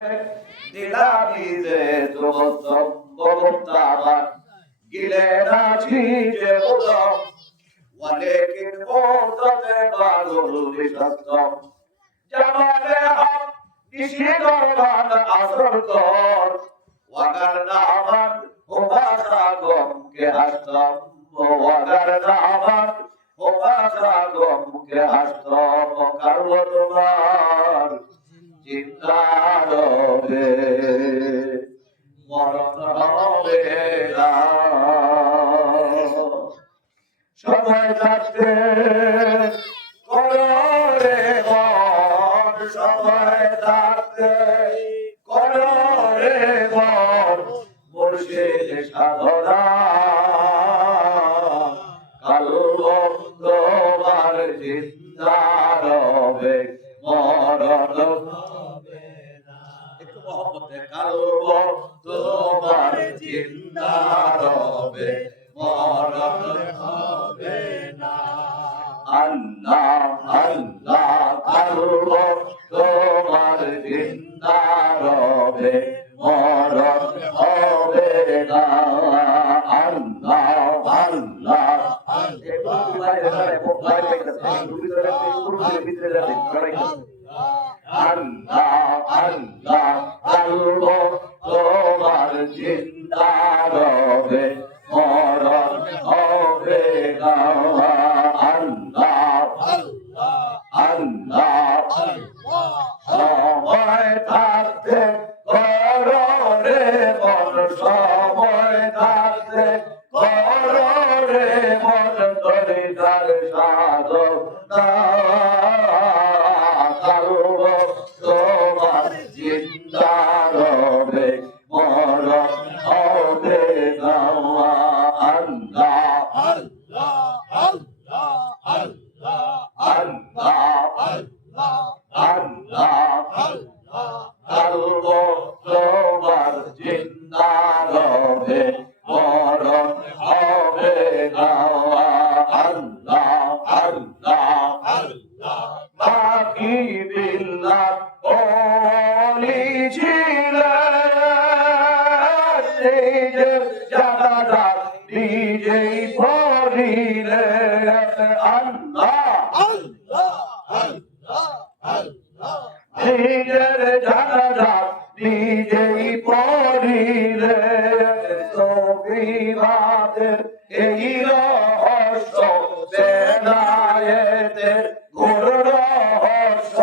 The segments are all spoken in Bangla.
দিলামি যে তোমার গিলে না যে বোঝম ওয়ালেকিন বোঝতে পাগল বিশ্বস্তম জামালে হক নিশি দরবার আসর কর ওয়াগার নামান ওবাসা গম কে হাস্তম ওয়াগার নামান ওবাসা গম কে হাস্তম কারব তোমার চিন্তা হবে মরণ হবে না সময় থাকতে করো রে মন সময় থাকতে করো রে মন মুর্শিদ সাধনা কাল তোমার চিন্তা রবে মরণ হবে না একটু মহব্বতে কাল তোমার চিন্তা রবে মরণ হবে না আল্লাহ আল্লাহ কাল তোমার চিন্তা রবে মরণ হবে না আল্লাহ আল্লাহ আল্লাহ আল্লাহ কালব তোমার চিন্তা রবে মরণ হবে না আল্লাহ আল্লাহ সময় থাকতে করো রে মন সময় থাকতে করো রে মন ধরে তার সাধনা কালব তোমার চিন্তা রবে মরণ হবে না আল্লাহ আল্লাহ আল্লাহ আল্লাহ আল্লাহ আল্লাহ আল্লাহ কালব তোমার চিন্তা রবে মরণ হবে না আল্লাহ আল্লাহ আল্লাহ বাকি বিল্লাহ ওলি ছিলেন নিজের জানাজা নিজেই পড়িলেন আল্লাহ আল্লাহ আল্লাহ আল্লাহ নিজের জানাজা নিজেই পড়িলেন সবিবাদের এই রহস্য বেলায়েতের ঘোর রহস্য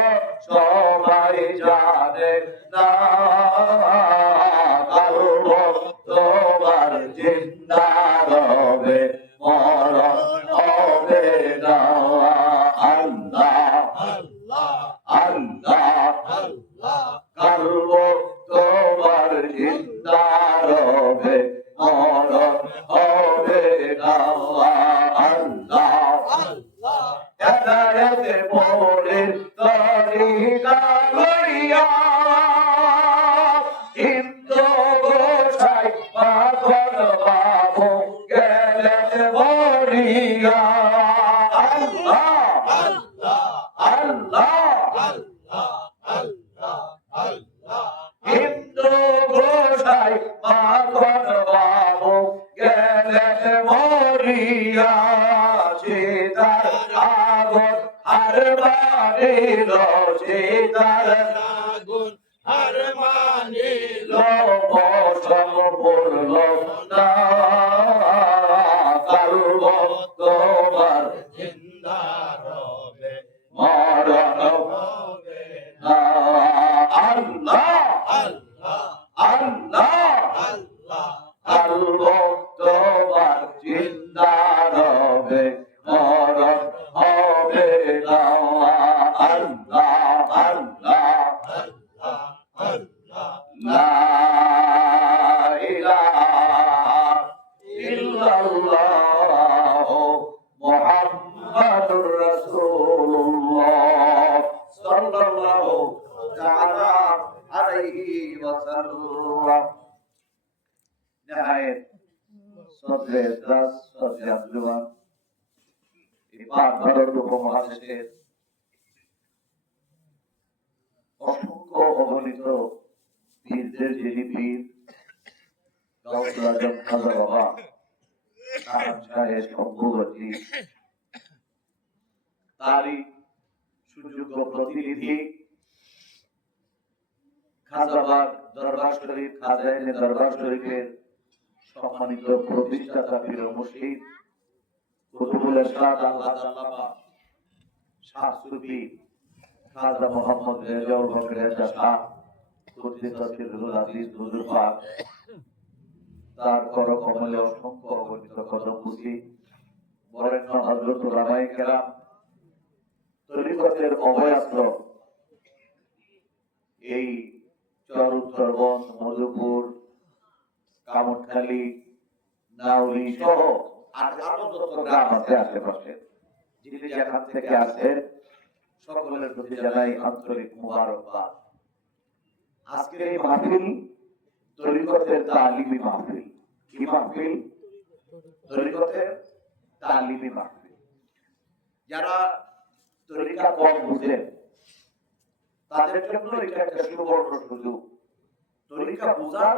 সবাই জানে না কালব তোমার চিন্তা রবে মরণ হবে না আল্লাহ আল্লাহ কালব তোমার চিন্তা রবে মরণ হবে না আল্লাহ হেদায়েতে পড়ে তরিকা লইয়া হিন্দু গোসাই পাগল বাবু গেলেন মরিয়া আল্লাহ আল্লাহ হিন্দু গোসাই পাগল বাবু গেলেন মরিয়া সীতার আগুন আর মানিল সীতার আগুন আর মানিল মৌসম পড়ল না কালব তোমার জিন্দা রবে মরণ হবে না আল্লাহ আল্লাহ আল্লাহ আল্লাহ কালব তোমার জিন্দা রবে মরণ হবে না আল্লাহ আল্লাহ লা ইলাহা ইল্লাল্লাহ মুহাম্মাদুর রাসূলুল্লাহ সাল্লাল্লাহু তাআলা আলাইহি ওয়াসাল্লাম নিহায়েত সদরে দাস সদরে আব্দুল্লাহ ইমাম ভারত উপমহাদেশের অসংখ্য অগণিত পীরদের যিনি পীর গাউসুল আজম খাজা বাবা শাহের সম্ভবতী তারই সুযোগ্য প্রতিনিধি খাজাবাদ দরবার শরীফ খাজাইনে দরবার শরীফের সম্মানিত প্রতিষ্ঠাতা পীর মুর্শিদ কুতুবুল ইরশাদ আল্লামা শাহ সুফি খাজা মোহাম্মদ রেজাউল হক রেজা শাহ কুদ্দিসাতিল আজিজ হুজুর পাক তার করকমলে অসংখ্য অগণিত কদম বুঝি বরেণ্য হযরত উলামায়ে কেরাম তরিকতের অভয়াস্ত্র এই চর উত্তরবঙ্গ মধুপুর কামরখালী নাউরি সহ আরো যত গ্রাম আছে আশেপাশে যিনি যেখান থেকে আসেন সকলের প্রতি জানাই আন্তরিক মুবারকবাদ। আজকের এই মাহফিল তরিকতের তালিমি মাহফিল। কি মাহফিল? তরিকতের তালিমি মাহফিল। যারা তরিকা কম বুঝেন তাদের জন্য এটা একটা সুবর্ণ সুযোগ। তরিকা বোঝার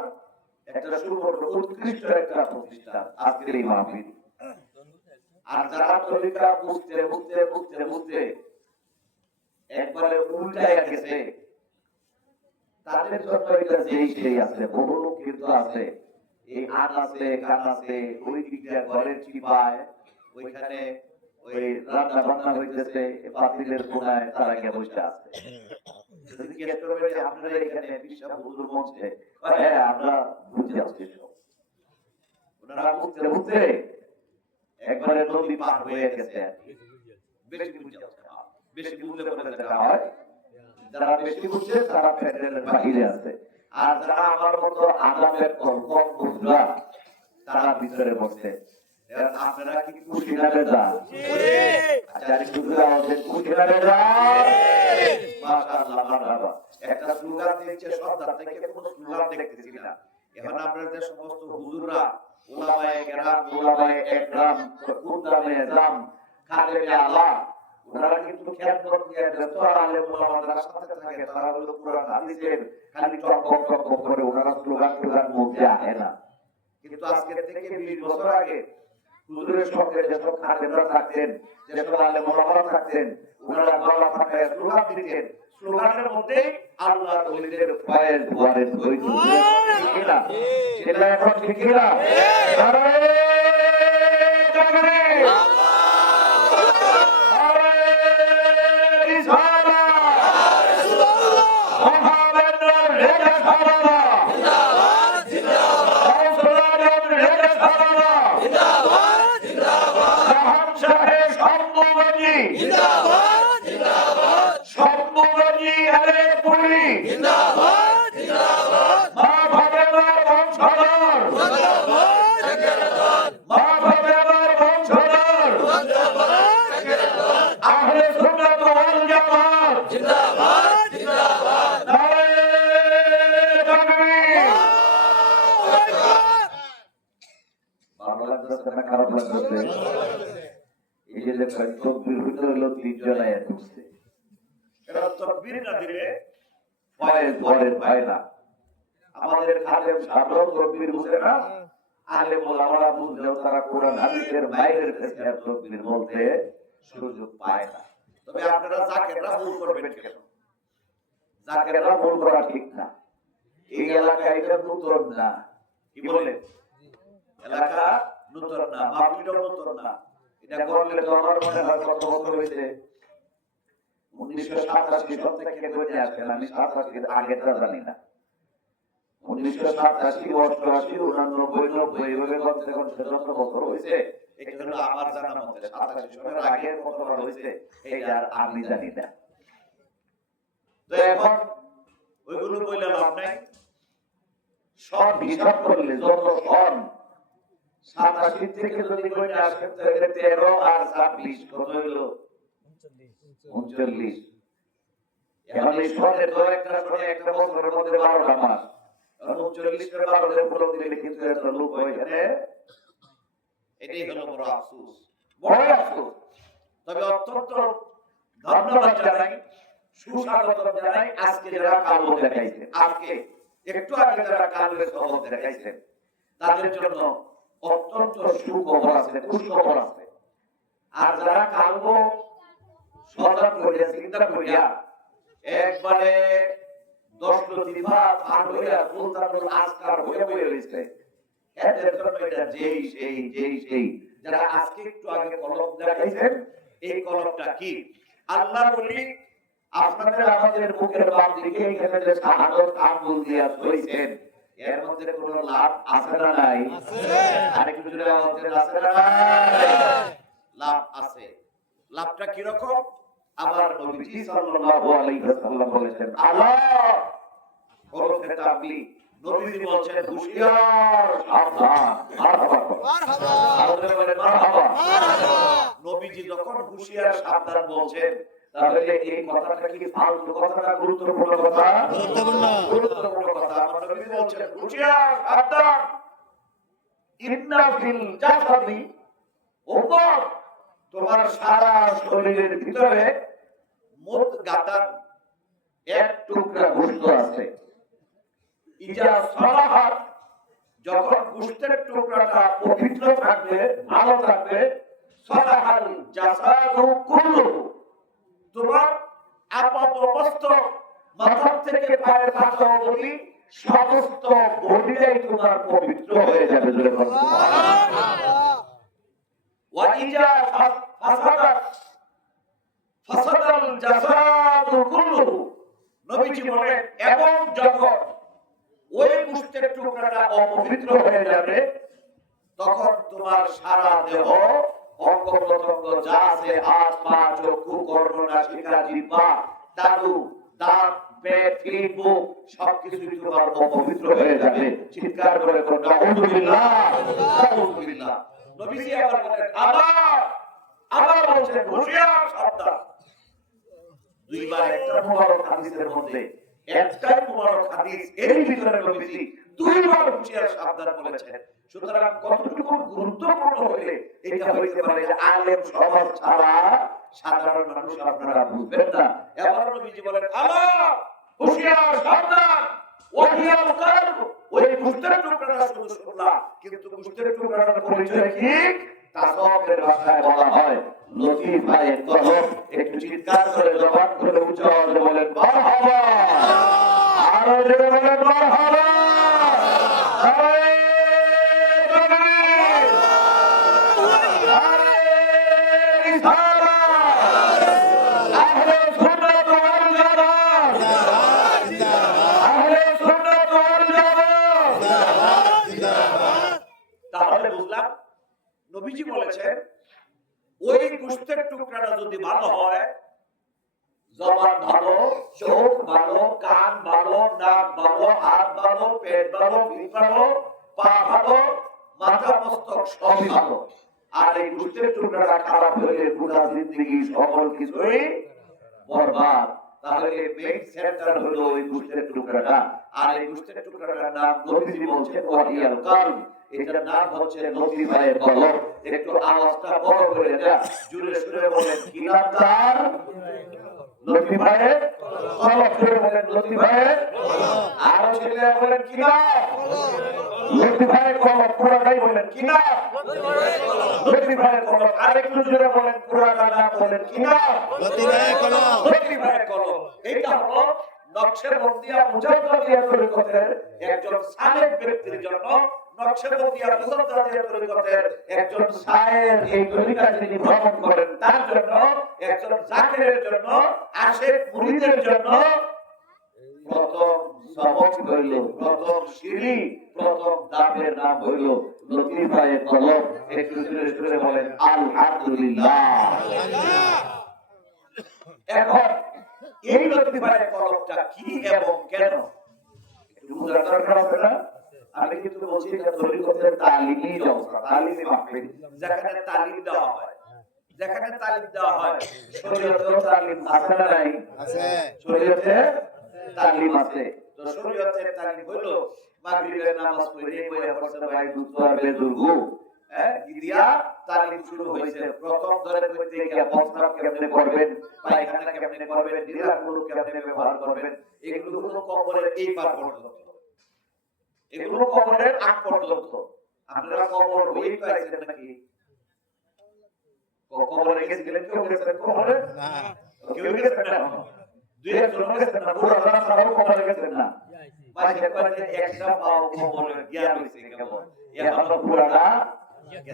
একটা সুবর্ণ উৎকৃষ্ট একটা প্রতিষ্ঠান আজকের এই মাহফিল। আর যারা তরিকা বুঝতে বুঝতে বুঝতে বুঝতে একবারে উল্টাইয়া গেছে তাদের জন্য এটা যেই সেই আছে, বহু লোক কিন্তু আছে এই আন আছে কান আছে ওই দিকটা ঘরের চিপায় ওইখানে ওই রান্না বান্না হইতেছে পাতিলের কোনায় তারা গিয়ে বসে আছে। যদি জিজ্ঞেস করবে যে আপনারা এখানে বিশ্বাস হুজুর মঞ্চে, হ্যাঁ আমরা বুঝে আসছি সব। ওনারা বুঝতে বুঝতে একবারে নদী পার হয়ে গেছে। বেশি বুঝে আসছে, বেশি বুঝলে বলে দেখা হয় যারা বেশি বুঝছে তারা প্যান্ডেলের বাহিরে আছে, আর যারা আমার মতো আদামের কম বুঝলা তারা ভিতরে বসছে। আপনারা কি খুশি না বেজা? আচ্ছা খুশি আমাদের খুশি না বেজা? মাশাআল্লাহ মাশাআল্লাহ। একটা স্লোগান দিচ্ছে সন্ধ্যা থেকে কোনো স্লোগান দেখতেছি না। এখন আপনারা যে সমস্ত হুজুররা উলামায়ে কেরাম উলামায়ে একরাম কুদ্দামে জাম খাদেমে আল্লাহ ওনারা কিন্তু খেদমত নিয়ে যত আলেম ওলামাদের সাথে থাকে তারা হলো কুরআন হাদিসের খালি টকবক টকবক করে, ওনারা স্লোগান মধ্যে আহে না। কিন্তু আজকে থেকে 20 বছর আগে হুজুরের সঙ্গে যেসব খাদেমরা থাকতেন, যেসব আলেম ওলামারা থাকতেন, ওনারা গলা ফাটায় স্লোগান দিতেন। স্লোগানের মধ্যে আল্লাহর ওলিদের ফয়েজ ওয়ারেস হইত। ঠিক না? সেটা এখন ঠিক না? নারায়ে তাকবীর, খারাপ লাগতেছে। এই যে তকবীর হইতে হইল 3 জন আয়াত করছে, এটা তকবীর না দিলে ফয়েজ ঘরের হয় না। আমাদের খাদেম সাধারণ তকবীর বুঝে না, আলেম ওলামারা বুঝলেও তারা কোরআন হাদিসের বাইরের ফেসিয়ার তকবীর বলতে সুযোগ পায় না। তবে আপনারা জাকেররা ভুল করবেন কেন? জাকেররা ভুল করা ঠিক না। এই এলাকায় এটা নতুন না, কি বলেন? এলাকা নতুন না, মাহফিলটাও নতুন না। এটা করলে তো আমার মনে হয় কত বছর হয়েছে, 1987 সব থেকে বলে আসেন। আমি 87 আগেটা জানি না, 1987 88 89 90 এইভাবে করতে করতে যত বছর হয়েছে এটা হলো আমার জানা মতে 87 সনের আগে কতবার হয়েছে এটা আর আমি জানি না। তো এখন ওইগুলো বলে লাভ নাই। সব হিসাব করলে যত সন 87 থেকে যদি কইতে আসেন তাহলে 13 আর 26 কত হলো? 39। এখন এই সনে তো একটা বছরের মধ্যে 12টা মাস, 39 এর 12 বলে দিলে কিন্তু এত লোক হয় এখানে। এটাই হলো বড় আফসোস, বড় আফসোস। তবে অত্যন্ত ধন্যবাদ জানাই, সুস্বাগত জানাই আজকে যারা কালো দেখাইছে। আজকে একটু আগে যারা কালবে সহজ দেখাইছেন তাদের জন্য অত্যন্ত সুখবর আছে, খুশখবর আছে। আর যারা কালব সজাগ করিয়া চিন্তা করিয়া একবারে 10 লতিফা পার হইয়া সুলতানুল আসকার হয়ে বয়ে রয়েছে, এদের জন্য এটা যেই সেই যারা আজকে একটু আগে কলম দেখাইছেন, এই কলমটা কি? আল্লাহ বলি আপনাদের আমাদের মুখের বাম দিকে এখানে যে শাহাদত আঙ্গুল দিয়া ধরেছেন, এর মধ্যে কোনো লাভ আছে না নাই? আরেকটু জোরে আওয়াজ দেন, আছে না নাই? লাভ আছে। লাভটা কি রকম? আমার নবীজি সাল্লাল্লাহু আলাইহি ওয়াসাল্লাম বলেছেন, আল্লাহ ওরফে তাবলীগ, নবীজি বলছেন হুঁশিয়ার, সাবধান। মারহাবা, আরো বলেন মারহাবা। নবীজি যখন হুঁশিয়ার সাবধান বলছেন, তাহলে এই কথাটা কি ফালতু কথা না গুরুত্বপূর্ণ কথা? গুরুত্বপূর্ণ কথা। আমার নবীজি বলছেন হুঁশিয়ার সাবধান, ইন্না ফিল জাসাদি, উম্মত তোমার সারা শরীরের ভিতরে মুদগাতান, এক টুকরা গোশত আছে, ইজা সালাহাত, যখন গোশতের টুকরাটা পবিত্র থাকবে, ভালো থাকবে, সালাহাল জাসাদু কুল্লুহু, তোমার আপাত মস্তক মাথা থেকে পায়ের পাতা অবধি সমস্ত বডিটাই তোমার পবিত্র হয়ে যাবে। জোরে বলুন সুবহানাল্লাহ। ওয়া ইজা ফাসাদাত ফাসাদাল জাসাদু কুল্লুহু, নবীজি বলেন এবং যখন ওই গোশতের টুকরাটা অপবিত্র হয়ে যাবে, তখন তোমার সারা দেহ, অঙ্গ প্রত্যঙ্গ যা আছে, হাত পা চক্ষু কর্ণ নাসিকা জিহ্বা তালু দাঁত পেট পিঠ মুখ সবকিছুই তোমার অপবিত্র হয়ে যাবে। চিৎকার করে বলুন নাউযুবিল্লাহ, নাউযুবিল্লাহ। নবীজি আবার বলেন আবার বলছেন হুঁশিয়ার সাবধান। দুইবার একটা মুবারক হাদিসের মধ্যে একটাই মুবারক হাদিস, এর ভিতরে নবীজি দুইবার হুঁশিয়ার সাবধান বলেছেন। সুতরাং কতটুকু গুরুত্বপূর্ণ হলে এটা হইতে পারে যে আলেম সমাজ ছাড়া সাধারণ মানুষ আপনারা বুঝবেন না। এবার নবীজি বলেন আলা হুঁশিয়ার সাবধান, ওয়াহিয়াল কলব, ওই গোশতের টুকরাটা শুধু শুনলা, কিন্তু গোশতের টুকরাটার পরিচয় কি? তাসাউফের ভাষায় বলা হয় লতিফায়ে কলব। একটু চিৎকার করে জবান করে উচ্চ আওয়াজে বলেন মারহাবা, আরো জোরে বলেন মারহাবা। তাহলে বুঝলাম নবীজি বলেছেন ওই গোশতের টুকরাটা যদি ভালো হয়, জবান ভালো, চোখ ভালো, কান ভালো, নাক ভালো, হাত ভালো, পেট ভালো, পিঠ ভালো, পা ভালো, মাথা মস্তক সবই ভালো। আর এই গোশতের টুকরাটা খারাপ হলে পুরা জিন্দেগি সকল কিছুই বরবাদ। তাহলে মেইন সেন্টার হলো ওই গোশতের টুকরাটা। আর এই গোশতের টুকরাটার নাম নবীজি বলছেন ওয়াহিয়াল কলব, এটার নাম হচ্ছে লতিফায়ে কলব। একটু আওয়াজটা বড় করে দেন, জোরে সুরে বলেন কি নাম তার? লতিফায়ে কলব। জোরে বলেন লতিফায়ে কলব। আরো ছেলে বলেন কি নাম? লতিফায়ে কলব। পুরাটাই বলেন কি নাম? লতিফায়ে কলব। আরেকটু জোরে বলেন পুরাটা নাম বলেন কি নাম? লতিফায়ে কলব। লতিফায়ে কলব এটা হলো নকশবন্দিয়া মুজাদ্দাদিয়া তরিকতের একজন সালেক ব্যক্তির জন্য, নকশবন্দিয়া মুজাদ্দাদিয়া তরিকতের একজন শায়ের এই তরিকা যিনি ভ্রমণ করেন তার জন্য, একজন জাকিরের জন্য, আশিক মুরিদের জন্য প্রথম সবক হইল, প্রথম সিঁড়ি, প্রথম ধাপের নাম হইল লতিফায়ে কলব। একটু জোরে জোরে বলেন আলহামদুলিল্লাহ। এখন এই লতিফায়ে কলবটা কি এবং কেন একটু বোঝার দরকার আছে না? আমি কিন্তু বলছি এটা তরিকতের তালিমি জলসা, তালিমি মাহফিল, যেখানে তালিম দেওয়া হয়, যেখানে তালিম দেওয়া হয়। শরীয়তেও তালিম আছে না নাই? আছে। শরীয়তে তালিম আছে। তো শরীয়তের তালিম হলো মাগরিবের নামাজ পড়ে বইয়া পড়ছে ভাই দুতবার বেজুরগু, গিয়া তালিম শুরু হয়েছে। প্রথম ধরে কইতে গিয়া প্রস্তাব কেমনে করবেন, পায়খানা কেমনে করবেন, দিলাগুলো কেমনে ব্যবহার করবেন, এগুলো হলো কবরের এই পার পর্যন্ত। এগুলো কবরের আগ পর্যন্ত। আপনারা কবর হয়ে তো আইছেন নাকি? কবরে গেছিলেন? কেউ গেছেন কবরে? না, কেউ গেছেন না। দুই একজন গেছেন না, পুরো যারা তারাও কবরে গেছেন না। মাঝে মাঝে একটা পাও কবরে জ্ঞান হইছে কেবল, এখনো পুরাটা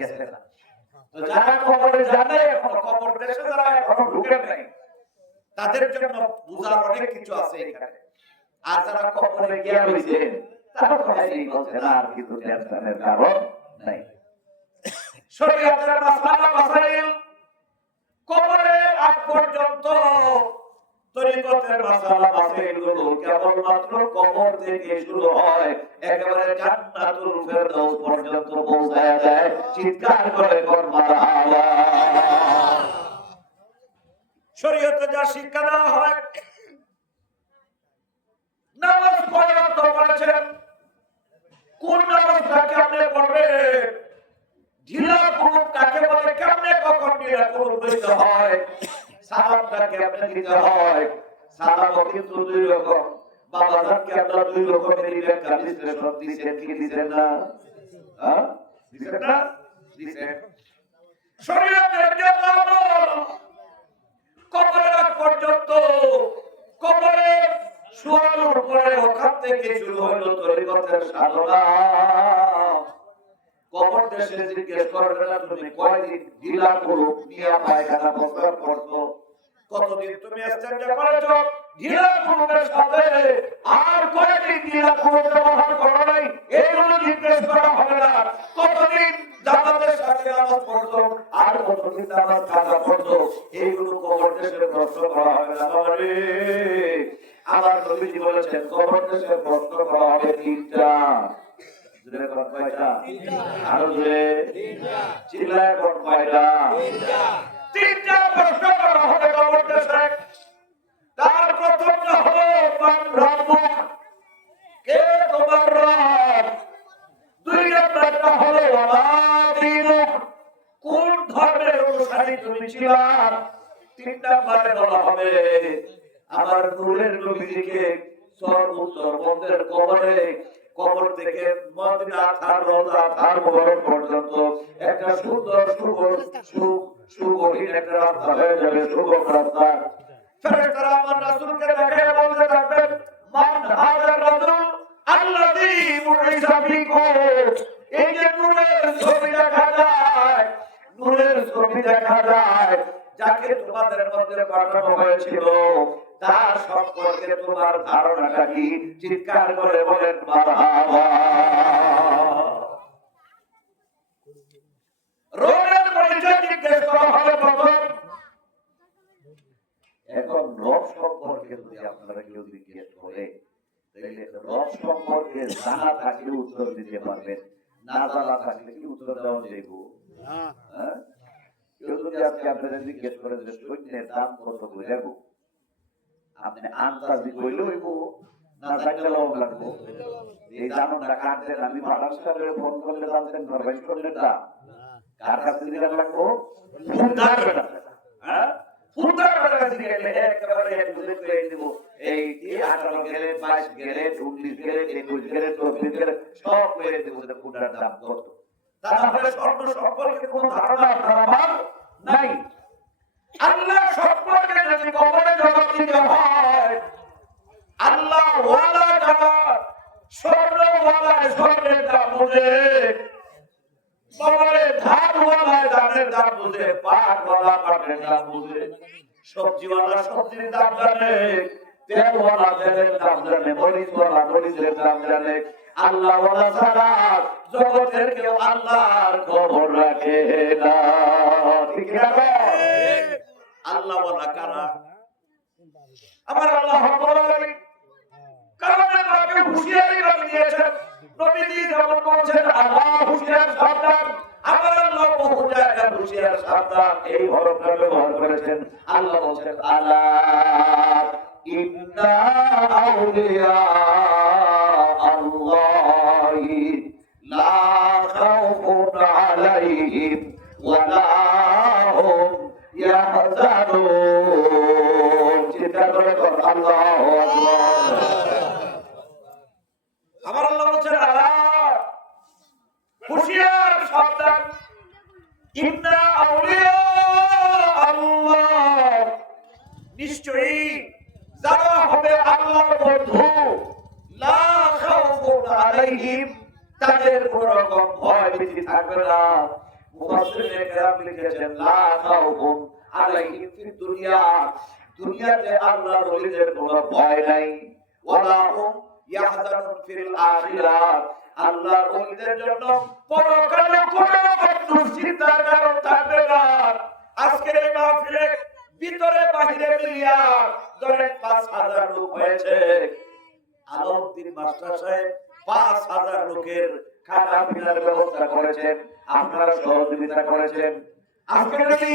গেছে না। তো যারা কবরে জানে, এখনো কবর দেশে যারা এখনো ঢুকেন নাই, তাদের জন্য বুঝার অনেক কিছু আছে এখানে। আর যারা কবরে গিয়া হইছে তারা সবাই বলছেন আর কিছু টেনশনের কারণ নাই। শরীয়তের মাসালা মাসাইল কবরে আগ পর্যন্ত, তরিকতের মাসালা মাসাইল গুলো কেবলমাত্র কবর থেকে শুরু হয়, একেবারে জান্নাতুল ফেরদাউস পর্যন্ত পৌঁছায় যায়। চিৎকার করে কোন মারহাবা। শরীয়তে যা শিক্ষা দেওয়া হয়, নামাজ পড়া তো বলেছেন, কোন নামাজটা কেমনে পড়বে, ঢিলা কুলুপ কাকে বলে, কেমনে কখন ঢিলা কুলুপ দিতে হয়, সালামটা কেমনে দিতে হয়। সালামও কিন্তু দুই রকম। বাবাজানকে আমরা দুই রকমের ব্যাখ্যা বিশ্লেষণ দিয়েছেন কি দিচ্ছেন না? দিচ্ছেন না? দিচ্ছেন। শরীয়তের জন্য কবরের আগ পর্যন্ত, কবরে শোয়ানোর পরে ওখান থেকে শুরু হলো তরিকতের সাধনা। কবর দেশে জিজ্ঞেস করবে না তুমি কয়দিন ঢিলা কুলুপ নিয়ে পায়খানা প্রস্তাব করছো, কতদিন তুমি ইস্তেঞ্জা করেছো ঢিলা কুলুপের সাথে, আর কয়দিন ঢিলা কুলুপ ব্যবহার করো নাই, এইগুলো জিজ্ঞেস করা হবে না। কতদিন জামাতের সাথে নামাজ পড়ছো, আর কতদিন নামাজ কাজা পড়ছো, এইগুলো কবর দেশে প্রশ্ন করা হবে না। আমার নবীজি বলেছেন কবর দেশে প্রশ্ন করা হবে তিনটা। আরো জোরে চিল্লায় কোন কয়টা? তিনটা প্রশ্ন করা হবে কবর দেশে। তার প্রথমটা হলো মান রাব্বুক, কে তোমার রব। দুই নম্বরটা হলো ওয়া দীনুক, কোন ধর্মের অনুসারী তুমি ছিলা। তিন নম্বরে বলা হবে আমার নূরের নবীকে সর্বোত্তর মন্দিরের কবরে, কবর থেকে মদিনা তার রওজা তার মুবারক পর্যন্ত একটা সুন্দর সুগহীন একটা রাস্তা হয়ে যাবে, সুগম রাস্তা। ফেরেশতারা আমার রাসূলকে দেখে বলতে থাকবেন মান হাযার রাজুল আল্লাযী বুইসা ফীকুম। এই যে নূরের ছবি দেখা যায়, নূরের ছবি দেখা যায়, যাকে তোমাদের মধ্যে পাঠানো হয়েছিল, তার সম্পর্কে তোমার ধারণাটা কি? চিৎকার করে বলেন মারহাবা। রবের পরিচয় জিজ্ঞেস করা হবে প্রথম। এখন রব সম্পর্কে যদি আপনারা কেউ জিজ্ঞেস করে, তাহলে রব সম্পর্কে জানা থাকলে উত্তর দিতে পারবেন, না জানা থাকলে কি উত্তর দেওয়া যাইব? কেউ যদি আজকে আপনারা জিজ্ঞেস করে যে সৈন্যের দাম কত বুঝাবো, আপনি আন্দাজি কইলে হইব না জানতে লাগবো? এই জানুনটা কাটছেন, আমি ভাড়ার সাথে ফোন করলে জানতেন ফরমাইশ করলে না, কার কাছে দিতে লাগবো? ফুলদার বেটা। হ্যাঁ, ফুলদার বেটার কাছে গেলে একেবারে বুঝে করে দিব। এই 18 গেলে 22 গেলে 19 গেলে 21 গেলে 24 গেলে সব করে দিব যে ফুলদার দাম কত। তাহলে স্বর্ণ সম্পর্কে কোনো ধারণা আপনার আমার নাই। আল্লাহ সম্পর্কে যদি কবরে জবাব দিতে হয়, আল্লাহ ওয়ালা যারা স্বর্ণওয়ালা স্বর্ণের দাম বুঝে, বাবারে ধানওয়ালা ধানের দাম বুঝে, পাটওয়ালা পাটের দাম বুঝে, সবজিওয়ালা সবজির দাম জানে, তেলওয়ালা তেলের দাম জানে, মরিচওয়ালা মরিচের দাম জানে। আল্লাহওয়ালা ছাড়া জগতের কেউ আল্লাহর খবর রাখে না। ঠিক আছে? আল্লাহওয়ালা কারা? আমার আল্লাহ রাব্বুল আলামিন কারণে আমাকে হুঁশিয়ারি করে দিয়েছেন। নবীজি যেমন বলেছেন আল্লাহ হুঁশিয়ার সাবধান, আমার আল্লাহ বহু জায়গায় হুঁশিয়ার সাবধান এই হরফটা ব্যবহার করেছেন। আল্লাহ বলেছেন আলা ইন্না আউলিয়া আল্লাহি লা খাউফুন আলাইহিম ওয়া লা হুম ইয়াহজানুন। চিন্তা করে আল্লাহু আকবার। আমার আল্লাহ বলেছেন আলা ইন্না আউলিয়া আল্লাহ, নিশ্চয়ই যারা হবে আল্লাহর বন্ধু, লা খাউফুন আলাইহিম, তাদের কোনো রকম ভয় ভীতি থাকবে না। মুফাসসিরিনে কেরাম লিখেছেন লা খাউফুন আলাইহিম ফিদ দুনিয়া, দুনিয়াতে আল্লাহর ওলিদের কোনো ভয় নাই। ওয়ালা হুম ইয়াহজানুন ফিল আখিরাত, আল্লাহর ওলিদের জন্য পরকালে কোনো রকম দুশ্চিন্তার কারণ থাকবে না। আজকের এই মাহফিলে ভিতরে বাহিরে মিলিয়া ধরেন ৫,০০০ লোক হয়েছে। আলাউদ্দিন মাস্টার সাহেব ৫,০০০ লোকের খানা পিনার ব্যবস্থা করেছেন, আপনারা সহযোগিতা করেছেন। আজকে যদি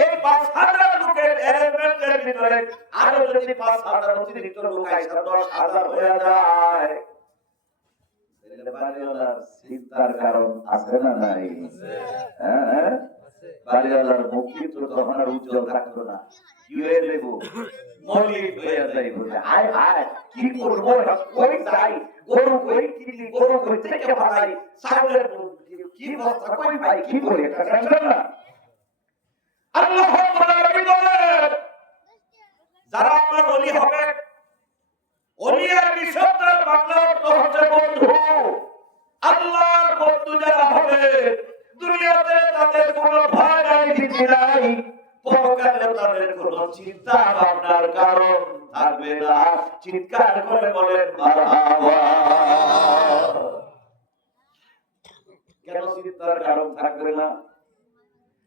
এই ৫,০০০ লোকের অ্যারেঞ্জমেন্টের ভিতরে আরো যদি ৫,০০০ অতিরিক্ত লোক আইসা ১০,০০০ হয়ে যায়, বাড়িওয়ালার চিন্তার কারণ আছে না নাই? হ্যাঁ, বাড়িওয়ালার মুখ কিন্তু তখন আর উজ্জ্বল থাকতো না, কি হয়ে যাইব? মলিন হয়ে যাইব। আয় আয় কি করবো, কই যাই, গরু কই কিনি, গরু কই থেকে ভালাই, ছাগলের কি বস্তা কই পাই, কি করি, একটা টেনশন না। আল্লাহ বলেন যারা আমার ওলি হবে, ওলিয়ার বিশব্দের বাংলা অর্থ হচ্ছে বন্ধু। আল্লাহর বন্ধু যারা হবে, দুনিয়াতে তাদের কোনো ভয় নাই, ভীতি নাই, পরকালে তাদের কোনো চিন্তা ভাবনার কারণ থাকবে না। চিৎকার করে বলেন মারহাবা। কেন চিন্তার কারণ থাকবে না?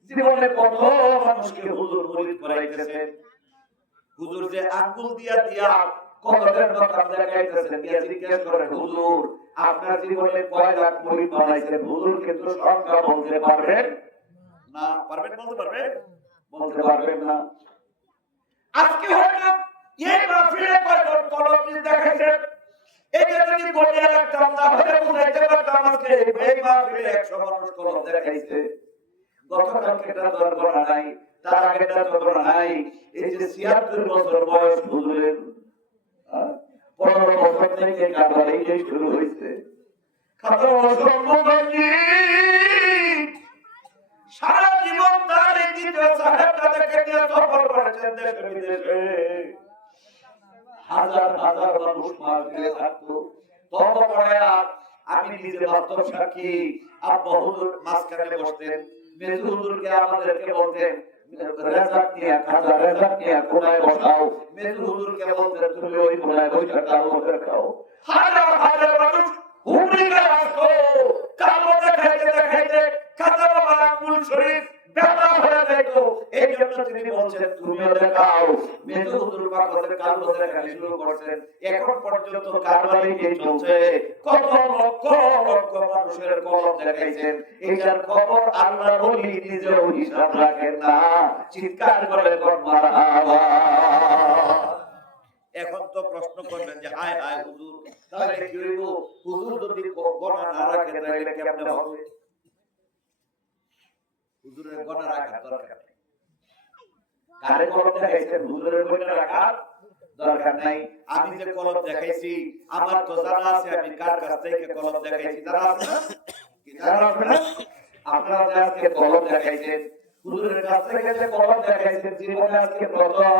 জীবনে কত মানুষকে হুজুর মুরিদ করাইতেছেন, হুজুর যে আঙ্গুল দিয়া দিয়া কলমের কথা দেখাইতেছেন, দিয়া জিজ্ঞেস করেন হুজুর আপনার জীবনে কয় লাখ মুরিদ বানাইছেন? হুজুর কিন্তু সংখ্যা বলতে পারবেন না। পারবেন? বলতে পারবেন? বলতে পারবেন না। আজকে হয়তো এই মাহফিলে কয়জন কলম দেখাইছেন, এটা যদি বলে রাখতাম তাহলে বুঝাইতে পারতাম আজকে এই মাহফিলে ১০০ মানুষ কলম দেখাইছে। গতকালকে তার গণনা নাই, তার আগে তার গণনা নাই। এই যে ৭৬ বছর বয়স হুজুরের, ১৫ বছর থেকে কারবার এই যে শুরু হয়েছে। সারা জীবন তার এই দ্বিতীয় সাহেবটাকে নিয়ে সফর করেছেন দেশে বিদেশে। হাজার হাজার মানুষ মাহফিলে থাকতো, তবে পড়ে আমি নিজে বাস্তব সাক্ষী। আব্বা হুজুর মাঝখানে বসতেন, মেজু হুজুরকে আমাদেরকে বলতেন রেজাক নিয়ে, খাজা রেজাক নিয়ে কোনায় বসাও। মেজু হুজুরকে বলতেন তুমি ওই কোনায় বসে কালবদে খাও। হাজার হাজার মানুষ হুমড়িকে আসতো, কালবদে খাইতে খাইতে খাজা বাবার আঙ্গুল শরীফ ব্যথা হয়ে যেত। এই জন্য তিনি বলছেন তুমিও দেখাও। মেজু হুজুর বাকসে কালবদে খাই শুরু করছেন। এখন পর্যন্ত কারবারি যে চলছে, কত লক্ষ লক্ষ মানুষের কলম দেখাইছেন। এইটার খবর আল্লাহর ওলি নিজেও হিসাব রাখেন না। চিৎকার করে মারহাবা। এখন তো প্রশ্ন করবেন যে হায় হায় হুজুর, তাহলে কি হইব? হুজুর যদি গণনা না রাখে তাহলে কেমনে হবে? হুজুরের গণনা রাখার দরকার নেই। কারে কলম দেখাইছেন হুজুরের গণনা রাখার দরকার নাই। আমি যে কলম দেখাইছি আমার তো জানা আছে আমি কার কাছ থেকে কলম দেখাইছি, জানা আছে না? কি জানা আছে না? আপনারা যে আজকে কলম দেখাইছেন, হুজুরের কাছ থেকে যে কলম দেখাইছেন, জীবনে আজকে প্রথম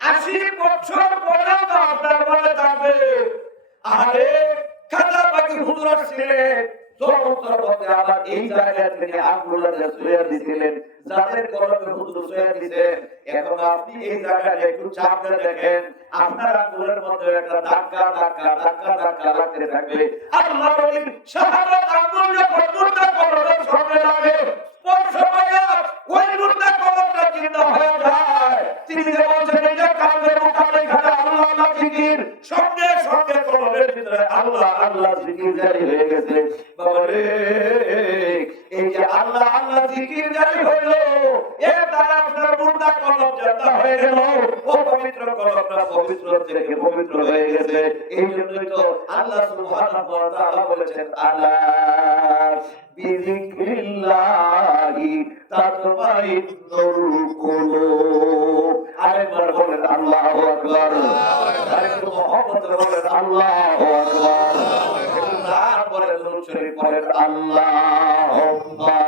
৮০ বছর পরেও তো আপনার মনে থাকবে আরে খাজা বাকি হুজুর আসছিলেন, আবার এই জায়গায় তিনি আঙ্গুলের সুয়া দিছিলেন, যাদের কলমে হুজুর সুয়া দিতেন। এখন আপনি এই জায়গায় একটু চাপ দিয়ে দেখেন, আপনার আঙ্গুলের মধ্যে একটা ধাক্কা ধাক্কা ধাক্কা ধাক্কা লাগতে থাকবে। আল্লাহর ওলি সাহাবাত আঙ্গুল যখন মুর্দা কলমের সঙ্গে লাগে, স্পর্শ পাইয়া ওই মুর্দা কলমটা জিন্দা হয়ে যায়। তিনি যে বলছেন এই যে কালবের উঠানে খানে আল্লাহ আল্লাহ জিকির, সঙ্গে সঙ্গে কলমের ভিতরে আল্লাহ আল্লাহ জিকির জারি হয়ে গেছে। এই যে আল্লাহ আল্লাহ জিকির জারি হইল, এর দ্বারা আপনার মুর্দা কলম জান্নাত হয়ে গেল। ও পবিত্র কলমটা পবিত্র থেকে পবিত্র হয়ে গেছে। এই জন্যই তো আল্লাহ সুবহানাহু ওয়া তাআলা বলেছেন আলা বিযিকরিল্লাহি তাতমাইন্নুল কুলুব। আরেকবার বলেন আল্লাহু আকবার। আরেকটু মুহাব্বত বলেন আল্লাহু আকবার। একটু তারপরে শরীফ পড়েন আল্লাহুম্মা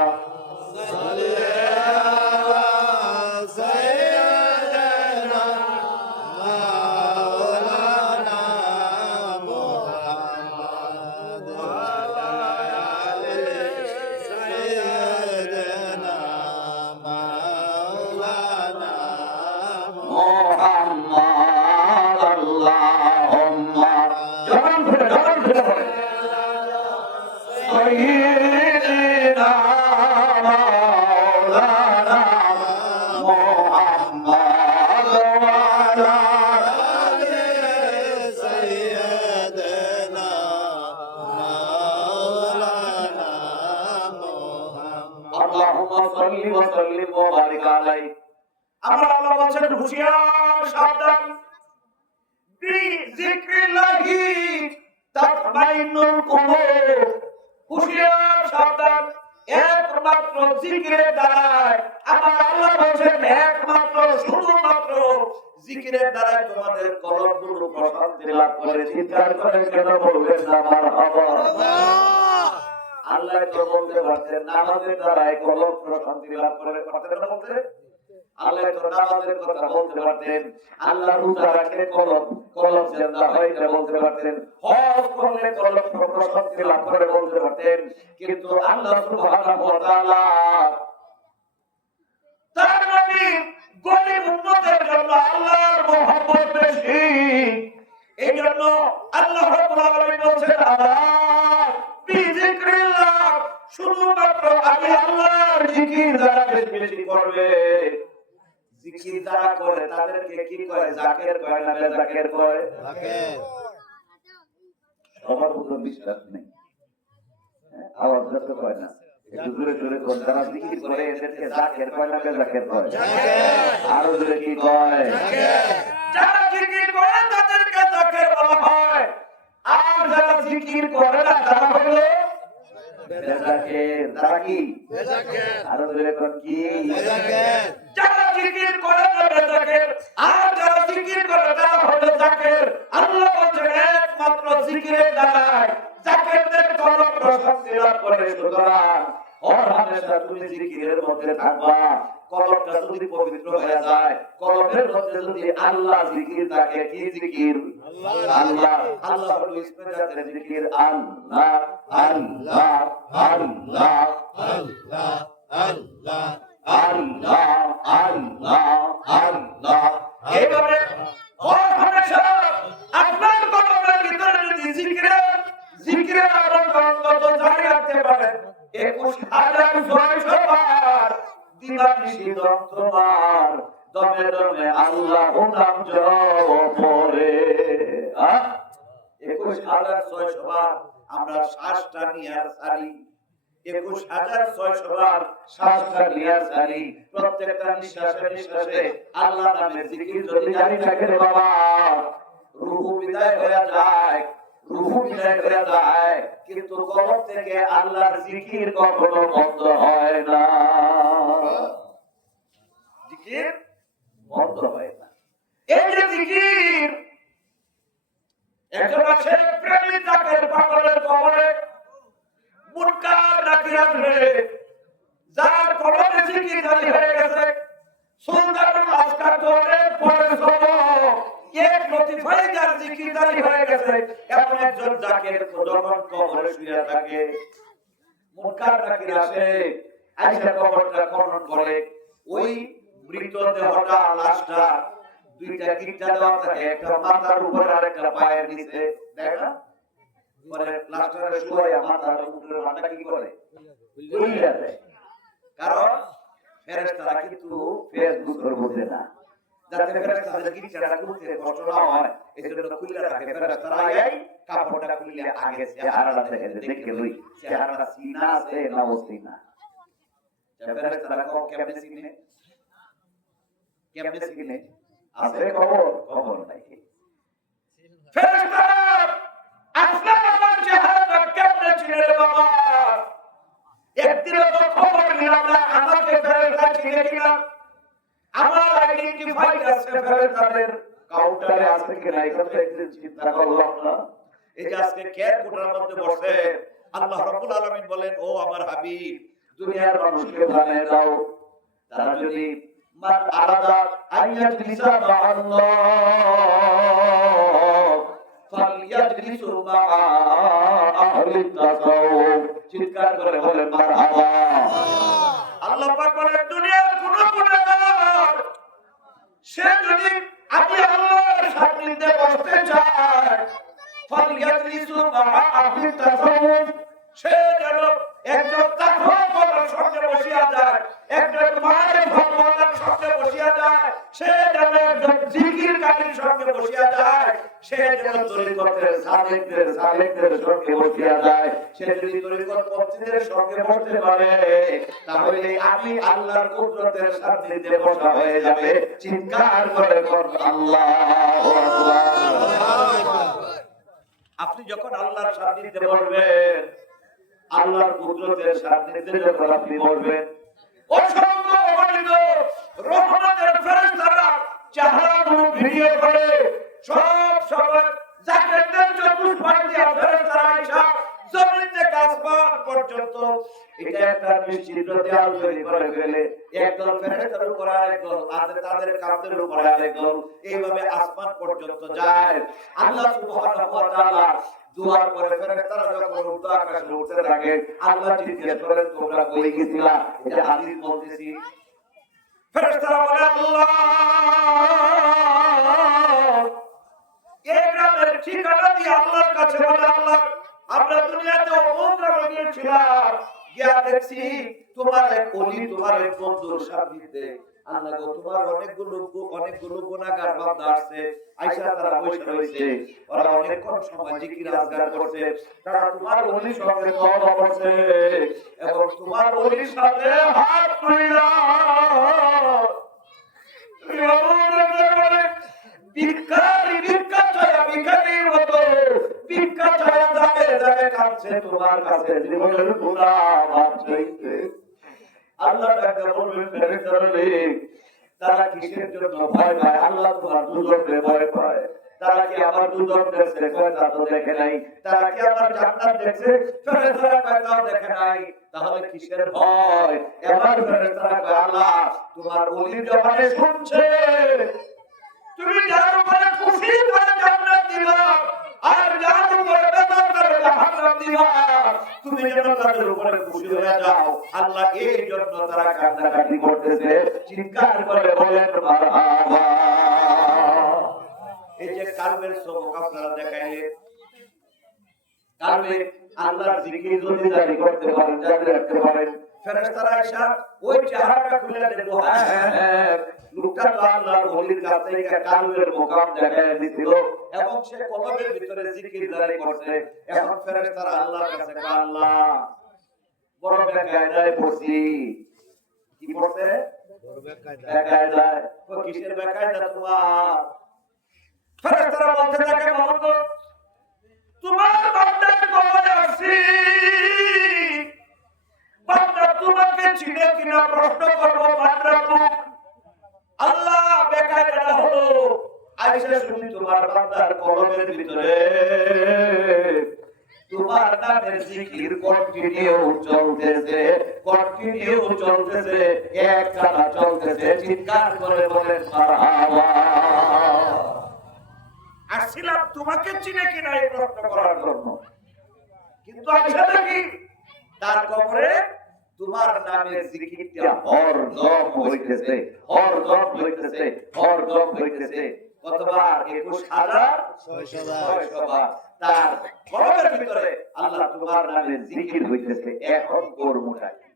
আমার আল্লাহ বলেন হুঁশিয়ার সাবধান বিজিক্রিল্লাহি তাতমাইন্নুল কুলুব হুঁশিয়ার সাবধান একমাত্র জিকিরের দ্বারাই আমার আল্লাহ বলেন একমাত্র শুধুমাত্র জিকিরের দ্বারাই তোমাদের কলবগুলো প্রশান্তি লাভ করে চিৎকার করে কেন বলবেন না মারহাবা আল্লাহ তো বলতে পারছেন নামাজের দ্বারাই কলব প্রশান্তি লাভ করে পারতেন না বলতে আল্লাহ তো নামাজের কথা বলতে পারতেন আল্লাহ রোজা রাখলে কলব জিন্দা হয় এটা বলতে পারতেন হজ করলে কলব প্রশান্তি লাভ করে বলতে পারতেন কিন্তু আল্লাহ সুবহানাহু ওয়া তাআলা তার নবী গরিব উম্মতের জন্য আল্লাহর মহব্বত বেশি এইজন্য আল্লাহ রাব্বুল আলামিন বলেন আল্লাহ বিজিক্রিল্লাহ শুধুমাত্র আমি আল্লাহর জিকির যারা বেশি করবে জিকির যারা করে তাদেরকে কি কয় জাকের কয় না বেজাকের কয় জাকের সবার উপর বিশ্বাস নেই আওয়াজ যত কয় না একটু জোরে জোরে কোন যারা জিকির করে এদেরকে জাকের কয় না বেজাকের কয় আরো জোরে কি কয় যারা জিকির করে তাদেরকে জাকের বলা হয় আর যারা জিকির করে না তারা হলো বেজাকের তারা কি বেজাকের আরো জোরে কোন কি বেজাকের যারা জিকির করে তারা বেজাকের আর যারা জিকির করে তারা হলো জাকের আল্লাহ বলেন একমাত্র জিকিরের দ্বারাই জাকেরদের কলব প্রশান্তি লাভ করে সুতরাং और हमेशा তুমি জিকিরের মধ্যে থাকবা কলবটা যদি পবিত্র হয়ে যায় কলবের মধ্যে যদি আল্লাহ জিকির থাকে কি জিকির আল্লাহ আল্লাহ হলো ইসমে জাতের জিকির আল্লাহ আল্লাহ আল্লাহ আল্লাহ আল্লাহ আল্লাহ আল্লাহ আল্লাহ এইভাবে और हमेशा আপনার কলবের ভিতরে যদি জিকিরের আনন্দ অন্তত জারি রাখতে পারেন 21,600 বার দিবানিশি তোমার দমে দমে আল্লাহু নাম জপ করে 21,600 বার আমরা শ্বাসটা নিয়ে সারি 21,600 বার শ্বাসটা নিয়ে সারি প্রত্যেকটা নিঃশ্বাসে আল্লাহ নামের জিকির যদি জারি থাকে রে বাবা রূহ বিদায় হয়ে যায় কিন্তু কলব থেকে আল্লাহর জিকির কখনো বন্ধ হয় না জিকির বন্ধ হয় না এই যে জিকির একজন আছে প্রেমিক জাকের পাগলের কবরে মুনকার নাকির আসবে যার কলবে জিকির জারি হয়ে গেছে সুলতানুল আসকার করে পরে সব এক লতিফাই যার জিকির জারি হয়ে গেছে এমন একজন জাকের যখন কবরে শুয়ে থাকে মুনকার নাকির আসে আইসা কবরটা খনন করে ওই মৃত দেহটা লাশটা দুইটা গিট্টা দেওয়া থাকে একটা মাথার উপরে আর একটা পায়ের নিচে দেখ না পরে লাশটারে শুয়ে মাথার উপরে মাথা কি করে খুইলা দেয় কারণ ফেরেশতারা কিন্তু ফেসবুকের মধ্যে না যাতে ফেরেশতাদের গিট্টাটা খুলতে কষ্ট না হয় এজন্য খুইলা রাখে ফেরেশতারা এই কাপড়টা খুলে আগে চেহারাটা দেখে লই চেহারাটা সিনা আছে না ওসিনা ফেরেশতারা কেমনে চিনে আছে খবর নাই ফেরেশতারা আপনার আমার চেহারাটা কেমনে চিনে রে বাবা একদিন তো খবর নিলাম না আমাকে ফেরেশতা চিনে কিনা আমার আইডেন্টিফাই আছে ফেরেশতাদের কাউন্টারে আছে কিনা এটা তো একদিন চিন্তা করলাম না এই যে আজকে কেয়ার কোটার মধ্যে বসে আল্লাহ রাব্বুল আলামিন বলেন, ও আমার হাবিব, দুনিয়ার মানুষকে জানিয়ে দাও, তারা যদি মান আরাদা আইয়াজলিসা মা'আল্লাহ ফালইয়াজলিসু মা'a আহলি তাসাউফ। চিৎকার করে বলেন মারহাবা। আল্লাহ পাক বলেন, দুনিয়ার কোন গুনাহগার সে যদি আমি আল্লাহর সান্নিধ্যে বসতে চায়, ফালইয়াজলিসু মা'a আহলি তাসাউফ, সে যেন একজন তাকওয়ার সঙ্গে বসিয়া যায়, একজন মারিফাতওয়ালার সঙ্গে বসিয়া যায়, সে যেন একজন জিকিরকারীর সঙ্গে বসিয়া যায়, সে যেন তরিকতের সালেকদের সঙ্গে বসিয়া যায়। সে যদি তরিকত পন্থীদের সঙ্গে বসতে পারে, তাহলে আমি আল্লাহর কুদরতের সান্নিধ্যে বসা হয়ে যাবে। চিৎকার করে বল আল্লাহু আকবার। আপনি যখন আল্লাহর সান্নিধ্যে বসবেন, আল্লাহর কুদরতের সান্নিধ্যে যখন আপনি বসবেন, অসংখ্য অগণিত রহমতের ফেরেশতারা চেহারাগুলো ভিড়িয়ে পড়ে সব সময় জাকেরদের চতুষ্পাদ দিয়া ফেরেশতারা আইসা জমিন থেকে আসমান পর্যন্ত এটা একটা নিশ্চিত দেয়াল তৈরি করে ফেলে। একদল ফেরেশতার উপর আরেকদল, আর তাদের কাঁধের উপর আরেকদল, এইভাবে আসমান পর্যন্ত যায়। আল্লাহ সুবহানাহু ওয়া তাআলা দুয়ার করে ফেরেশতারা যখন উর্দু আকাশে উঠতে থাকে, আল্লাহ জিজ্ঞেস করেন তোমরা কই গেছিলা? এটা হাদিস বলতেছি। ফেরেশতারা বলে, আল্লাহ, এই গ্রামের ঠিকানা দিয়ে আল্লাহর কাছে বলে, আল্লাহ, আমরা দুনিয়াতে অমুক গ্রামে গিয়েছিলাম, গিয়া দেখছি তোমার এক ওলি, তোমার এক বন্ধুর সান্নিধ্যে। আল্লাহ গো, তোমার অনেকগুলো গুনাহগার বান্দা আসছে, আয়েশা তারা বসে রয়েছে, ওরা অনেকক্ষণ সময় জিকির আজগার করছে, তারা তোমার ওলির সঙ্গে তওবা করছে এবং তোমার ওলির সাথে হাত মিলা তোমার কাছে জীবনের গুনাহ মাফ চাইতে। আল্লাহ তাকে বলবেন, ফেরেশতারা রে, তারা কিসের জন্য ভয় পায়? আল্লাহ তোমার দুজনকে ভয় পায়। তারা কি আমার দুজন দেখছে? কয় তা তো দেখে নাই। তারা কি আমার জান্নাত দেখছে? ফেরেশতারা কয় তাও দেখে নাই। তাহলে কিসের ভয়? এবার ফেরেশতারা কয়, আল্লাহ তোমার ওলির জবানে শুনছে তুমি যার উপরে খুশি করে জান্নাত দিবা, আর যার উপরে বেজার করে জাহান্নাম দিবা, তুমি যেন তাদের উপরে খুশি হয়ে যাও। আল্লাহ এই জন্য তারা কান্নাকাটি করতেছে। চিৎকার করে বলেন মারহাবা। এই যে কালবের সবক আপনারা দেখাইলেন, কালবে আল্লাহর জিকির যদি জারি করতে পারেন, জারি রাখতে পারেন, ফেরেশতারা আয়েশা ওই চেহারাটা খুলে দেখো, হ্যাঁ, লোকটা তো আল্লাহর ওলির কাছে থেকে কালবের মোকাম দেখায় দিছিল এবং সে কলবের ভিতরে জিকির জারি করছে। এখন ফেরেশতারা আল্লাহর কাছে কয়, আল্লাহ, বড় বেকায়দায় পড়ছি। কি পড়ছে? বেকায়দায়। কিসের বেকায়দা তোমার? ফেরেশতারা বলতে থাকে, মাহবুব, তোমার বান্দার কবরে আসি, বান্দা তোমাকে চিনে কিনা প্রশ্ন করবো, বান্দা মুখ। আল্লাহ, বেকায়দাটা হলো আয়েশা শুনি তোমার বান্দার কলবের ভিতরে তোমার নামের জিকির কন্টিনিউ চলতেছে, একটানা চলতেছে। চিৎকার করে বলেন মারহাবা। আসছিলাম তোমাকে চিনে কিনা এই প্রশ্ন করার জন্য, কিন্তু আয়েশা দেখি তার কবরে তোমার নামের জিকিরটা হরদম হইতেছে। কতবার? 21,600 বার। তার কবরের ভিতরে আল্লাহ তোমার নামের জিকির হইতেছে। এখন কর্মটা কি?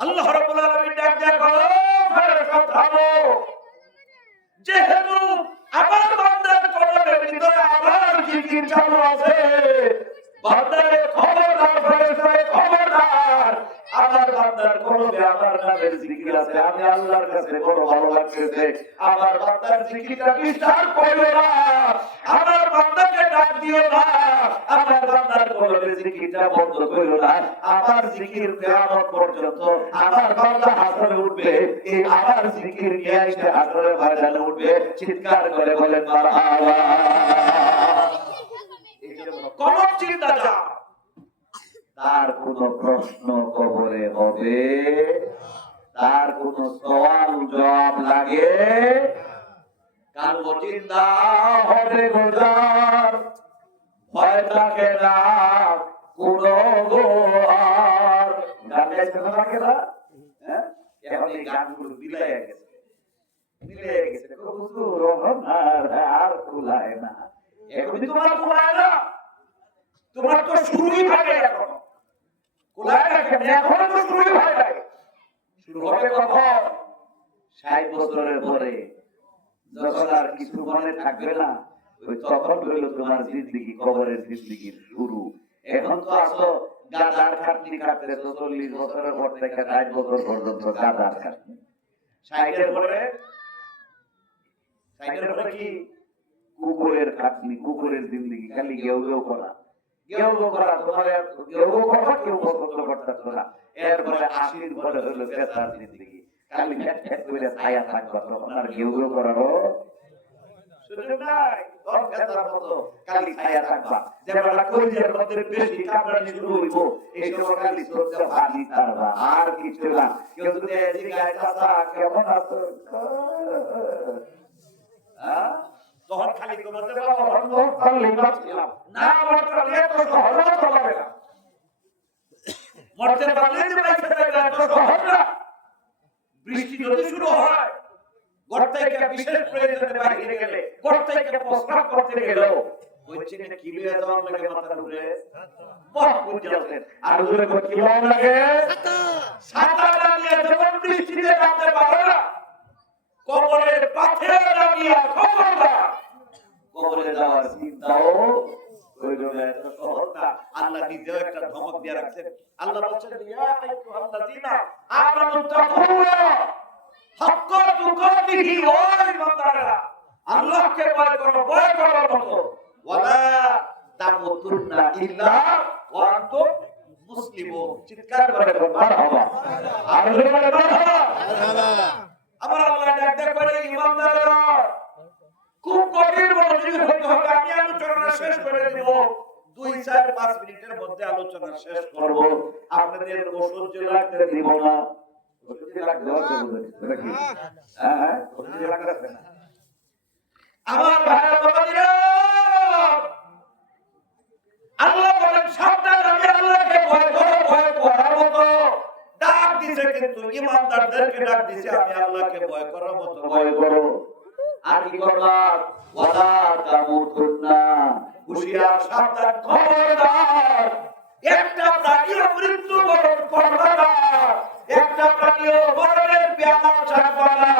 আল্লাহ রাব্বুল আলামিন ডাক দেখো, ফেরেশতা থামো, যেহেতু আমার বান্দার কলবের ভিতরে আমার জিকির চালু আছে, বান্দারে খবরদার, ফেরেশতারে খবরদার, আমার বান্দার কলবে আমার নামের জিকির আছে। আমি আল্লাহর কাছে বড় ভালো লাগতেছে। আমার বান্দার জিকিরটা ডিস্টার্ব করবে না, আমার বান্দাকে ডাক দিও না, আমার বান্দার কলবে জিকিরটা বন্ধ করো না। আমার জিকির কিয়ামত পর্যন্ত আমার বান্দা হাসরে উঠবে। এই আমার জিকির নিয়ে এসে হাসরের ময়দানে উঠবে। চিৎকার করে বলেন মারহাবা। কলব চিন্তা যা, তার কোনো প্রশ্ন কবরে হবে, তার কোনো সওয়াল জবাব লাগে, কাল জিন্দা হবে গোজার, ভয় থাকে না কোনো গোয়ার। গান গাইছে না বাকেরা? হ্যাঁ, এখন এই গানগুলো মিলাইয়া গেছে, মিলিয়ে গেছে। হুজুর ওনার আর কুলায় না, এখনই তোমার কুলায় না, তোমার তো শুরুই ভাগে এখনো কুলায় না, কেমনে এখনো তো শুরুই হয় নাই। শুরু হবে কখন? 60 বছরের পরে, যখন আর কিছু মনে থাকবে না, ওই তখন হইল তোমার জিন্দিগি, কবরের জিন্দিগির শুরু। এখন তো আসো গাদার খাটনি কাটতে, 40 বছরের পর থেকে 60 বছর পর্যন্ত গাদার খাটনি। 60-এর পরে কি কুকুরের খাটনি, কুকুরের জিন্দিগি, খালি গেউ গেউ করা, গেউ গেউ করা। তোমার গেউ গেউ করবা, কেউ পছন্দ করতেছ না। এরপরে 80-র পরে হইলো পেশার জিন্দিগি, খালি ফ্যাট ফ্যাট করে ছায়া থাকবা, তখন আর গেউ গেউ করারও সুযোগ নাই। তখন পেশার মতো খালি ছায়া থাকবা। যেবেলা কলিজার মধ্যে বেশি কামড়ানি শুরু হইব, এই সময় খালি সহ্য পানি ছাড়বা, আর কিছু না। কেউ যদি জিজ্ঞাসা চাচা কেমন আছো, তখন খালি তোমাদের না মরতে এত সহজ হবে না, মরতে পারলে যে বাইসে যাবে এত সহজ না। বৃষ্টি যদি শুরু হয়, ঘর থেকে বিশেষ প্রয়োজনে বাইরে গেলে, ঘর থেকে প্রস্রাব করতে গেলেও হচ্ছে না কি লইয়া যাওয়ার লাগে মাথার উপরে বাহ বুঝাছেন। আর উপরে কি লওয়ার লাগে? ছাতা নিয়ে যেমন বৃষ্টিতে নামতে পারে না, কবরের পাথে নামিয়া খবরদার, কবরে যাওয়ার চিন্তাও প্রয়োজনে এত সহজ না। আল্লাহ নিজেও একটা ধমক দিয়ে রাখছেন। আল্লাহ বলছেন ইয়া আইয়ুহাল্লাযীনা আমানু তাকুল্লাহ হাক্কা তুকাতিহি, ওই বান্দারা আল্লাহকে ভয় করো, ভয় করার মতো, ওয়ালা তামুতুন্না ইল্লা ওয়া আনতুম মুসলিমুন। চিৎকার করে মারহাবা, আর জোরে বলে মারহাবা। আমার আল্লাহ ডাকতে করে ইমানদারেরা খুব গভীর মনোযোগী হতে হবে। আমি আলোচনা শেষ করে দেব, 2-4-5 মিনিটের মধ্যে আলোচনা শেষ করব। আপনাদের অসহ্য লাগতে দিব না, অসহ্য লাগতে হবে নাকি? হ্যাঁ, অসহ্য লাগতে না। আমার ভাইরা বাবাজিরা, আল্লাহ বলেন সাবধান, আমি আল্লাহকে ভয় করো, ভয় করার মতো ডাক দিছে, কিন্তু ইমানদারদেরকে ডাক দিছে আমি আল্লাহকে ভয় করার মতো ভয় করো। আর কি করবা? ওয়ালা তামুতুন্না, হুশিয়ার, সাবধান, খবরদার, একটা প্রাণীও মৃত্যুবরণ করবে না, একটা প্রাণীও মরণের পেয়ালা চাপবে না,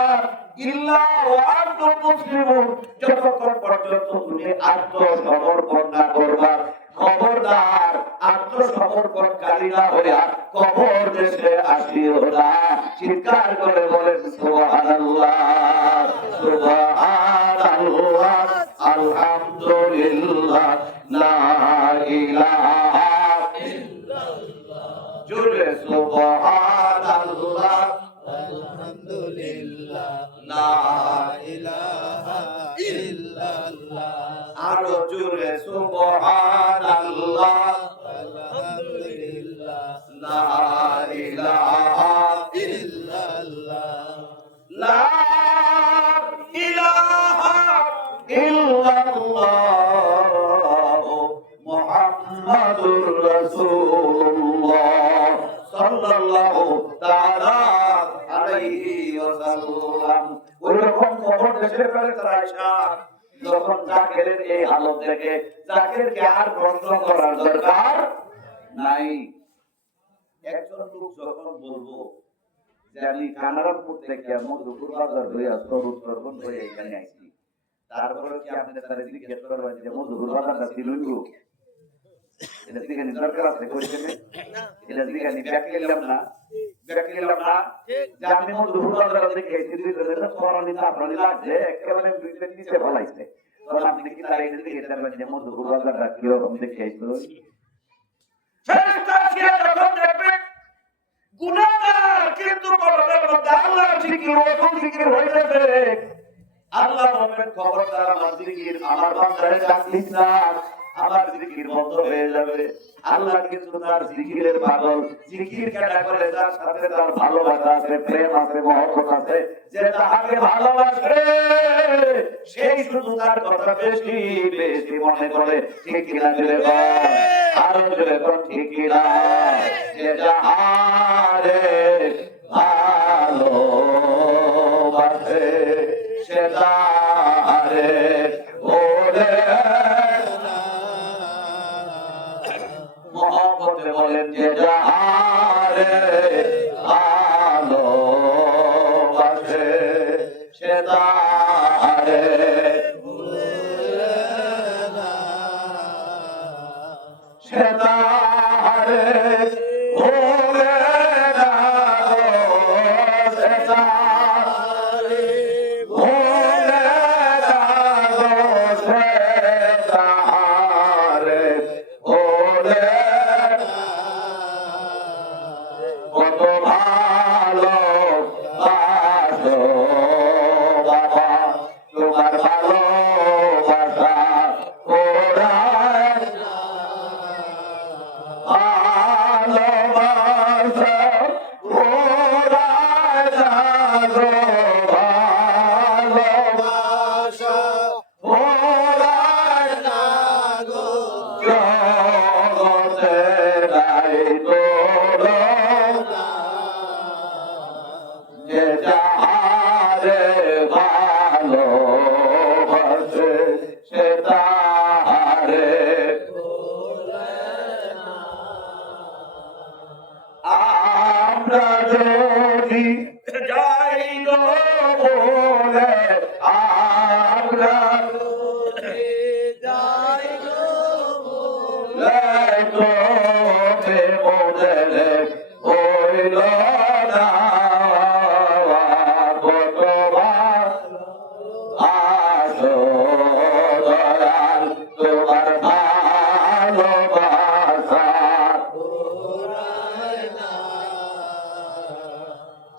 ইল্লা ওয়া আনতুম মুসলিমুন, যতক্ষণ পর্যন্ত তুমি আত্মসমর্পণ না করবা। খবরদার, আত্মসমর্পণকারী না হলে কবর দেশে আসিও না। চিৎকার করে বলেন সুবহানাল্লাহ, সুবহানাল্লাহ, আলহামদুলিল্লাহ, লা ইলাহা ইল্লাল্লাহ, জোরে সুবহানাল্লাহ, আলহামদুলিল্লাহ, লা ইলাহা ইল্লাল্লাহ, আরো জোরে সুবহানাল্লাহ, আলহামদুলিল্লাহ, লা ইলাহা ইল্লাল্লাহ, লা ইলাহা ইল্লাল্লাহ, মুহাম্মাদুর রাসূলুল্লাহ সাল্লাল্লাহু তাআলা আলাইহি ওয়াসাল্লাম। ওইরকম খবর দেশের ফেরেশতারা আয়েশা যখন জাকেরের এই হালত দেখে, জাকেরকে আর প্রশ্ন করার দরকার নাই। একজন লোক যখন বলবো যে আমি কানারামপুর থেকে মধুপুর বাজার হইয়া সরু সরবন হয়ে এখানে আইছি, তারপরে কি আপনাদের তারা জিজ্ঞেস করবেন যে মধুপুর বাজারটা ছিল এটা থেকে দরকার আছে করেছেন, এটা থেকে আমি ব্যাক করলাম না, ব্যাক করলাম না যে আমি মধুপুর বাজার দেখে আইছি, দুই ধরনের সরানি তাপরানি লাগছে, একেবারে নিচে ফলাইছে। তখন আপনি কি তারা এটা দেখে জানবেন যে মধুপুর বাজারটা কিরকম দেখে আইছো? ফেরেশতা সিয়া যখন দেখবে গুনাহগার কিন্তু কলবের মধ্যে আল্লাহর জিকির ওয়াকুল জিকির হইতেছে, আল্লাহ বলবেন খবরদার আমার জিকির আমার বান্দারে ডাক দিস না, আমার জিকির জিকির বন্ধ হয়ে যাবে। আল্লাহ কিন্তু তার জিকিরের পাগল, জিকির কেনা করে যার সাথে তার ভালোবাসা আছে, প্রেম আছে, মহব্বত আছে, যে তাহাকে ভালোবাসে সেই শুধু তার কথা বেশি বেশি মনে করে। ঠিক কিনা জুড়ে বল, আরো জুড়ে বল ঠিক কিনা। যে যাহারে ভালোবাসে সে তাহারে ওরে মহব্বতে বলেন যে যাহারে ভালোবাসে সে তাহারে সে তাহারে ভোলে না গো, সে তাহারে ভোলে না গো, সে তাহারে ভোলে কত ভালো বাসো বাবা তোমার ভালোবাসা ওরায় ভালোবাসা ওরায় না গো, ভালোবাসা ওরায় না গো, জগতে নাই তোর যে যাহারে ভালোবাসে সে তাহারে আমরা যদি যাই গো বলে, আমরা যদি যাই গো বলে, তোকে বলে হইল না কতবার আসো দয়াল তোমার ভালোবাসা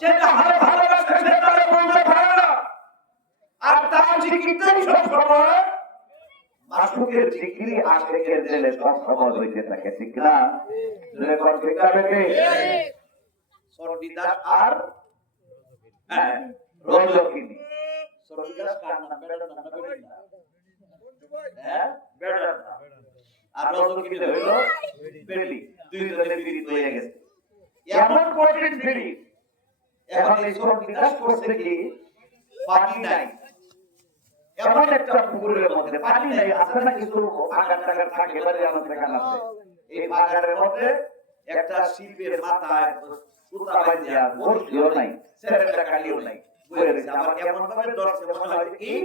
যেটা হারে ভালোবাসে সেটা বলতে পারে না, আর তার জিকিরটাই সব সময় মাসুকের জিকিরি আশেকের জেলে সব সময় হইতে থাকে। ঠিক না? জেলে কর ঠিক না বেটি? সরবিদাস আর হ্যাঁ, রজকিনী। সরবিদাস কার নাম? বেড়ার নাম না বেড়ার নাম? হ্যাঁ, বেড়ার নাম। আর রজকিনী হইল বেটি। দুইজনে পীড়িত হয়ে গেছে। এমন কঠিন ফিরি এখন এই সরবিদাস করছে কি, পানি নাই, এমন একটা পুকুরের মধ্যে পানি নাই, আছে না কিছু আগার টাগার থাকে বাড়ি আমার সেখানে আছে, এই বাগানের মধ্যে একটা শিল্পের মাথায় সুতা বাঁধিয়া বসিও নাই, সেরেন্ডা খালিও নাই, বলে রয়েছে। আমার এমন ভাবে দর্শে মনে হয় এই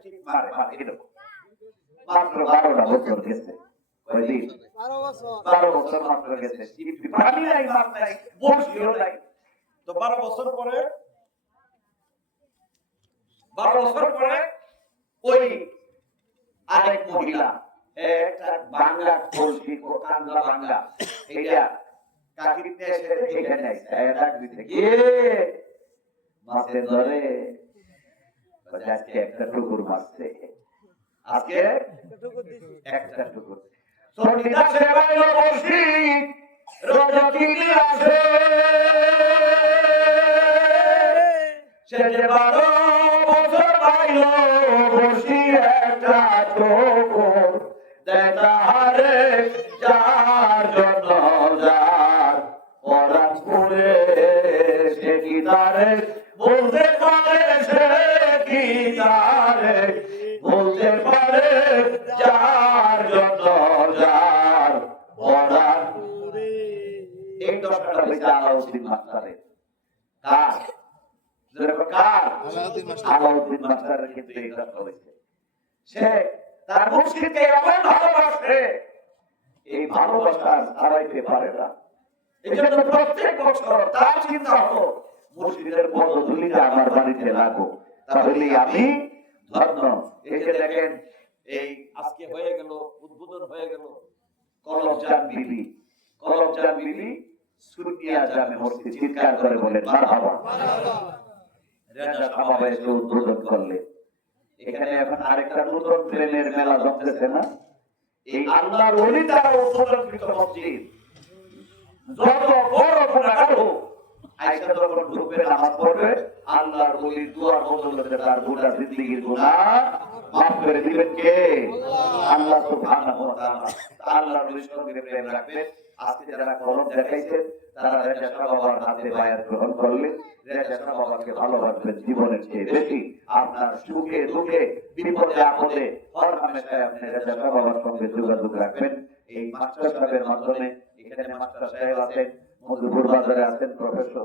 শিল্প মারে মারে এরকম। মাত্র 12টা বছর গেছে, কয়দিন? 12 বছর মাত্র গেছে, শিল্পী পানি নাই, মাছ নাই, বসিও নাই। তো 12 বছর পরে 12 বছর পরে ওই আরেক মহিলা একটা বাংলা কলসি কান্দলা বাংলা এইটা কাকিতে এসে এখানে ডাক দিতে কি মাছের ধরে আজকে একটা টুকুর মারছে, আজকে একটা টুকুর সন্ধ্যা সেবায় বসি রজকিনী আসে সে যে 12 বছর পাইল বসি একটা টুকুর দেখারে যার জন্য যার পরাণ করে সে কি তারে বলতে পারে, সে কি তারে বলতে পারে যার জন্য যার পরাণ। এই দশটা হয়েছে আলাউদ্দিন মাস্টারের। কার? কার? আলাউদ্দিন মাস্টারের ক্ষেত্রে এই দশটা হয়েছে। সে তার মুর্শিদকে এমন ভালোবাসে, এই ভালোবাসা হারাইতে পারে না। এই জন্য প্রত্যেক বছর তার চিন্তা হলো মুর্শিদের পদধূলিতে আমার বাড়িতে লাগো, তাহলে আমি ধন্য। এই যে দেখেন এই আজকে হয়ে গেল, উদ্বোধন হয়ে গেল কলবজান বিবি, কলবজান বিবি সুন্নিয়া জামে মসজিদ, চিৎকার করে বলেন মারহাবা। রেজা সাহাবা এসে উদ্বোধন করলে। এখানে এখন আরেকটা নতুন প্রেমের মেলা জমতেছে না? এই আল্লাহর ওলি দ্বারা উৎপাদনকৃত মসজিদ যত বড় গুনাহগার হোক আইসা যখন ঢুকবে নামাজ পড়বে আল্লাহর ওলির দুয়ার বদৌলতে তার গোটা জিন্দেগীর গুনাহ মাফ করে দিবেন কে? আল্লাহ সুবহানাহু ওয়া তাআলা। আল্লাহর ওলির সঙ্গে প্রেম রাখবেন। আজকে যারা কলম দেখাইছেন তারা রেজা শাহ বাবার হাতে বায়াত গ্রহণ করলেন। রেজা শাহ বাবাকে ভালোবাসবেন জীবনের চেয়ে বেশি। আপনার সুখে দুঃখে বিপদে আপদে হর হামেশায় আপনি রেজা শাহ বাবার সঙ্গে যোগাযোগ রাখবেন। এই মাস্টার সাহেবের মাধ্যমে এখানে মাস্টার সাহেব আছেন, মধুপুর বাজারে আছেন প্রফেসর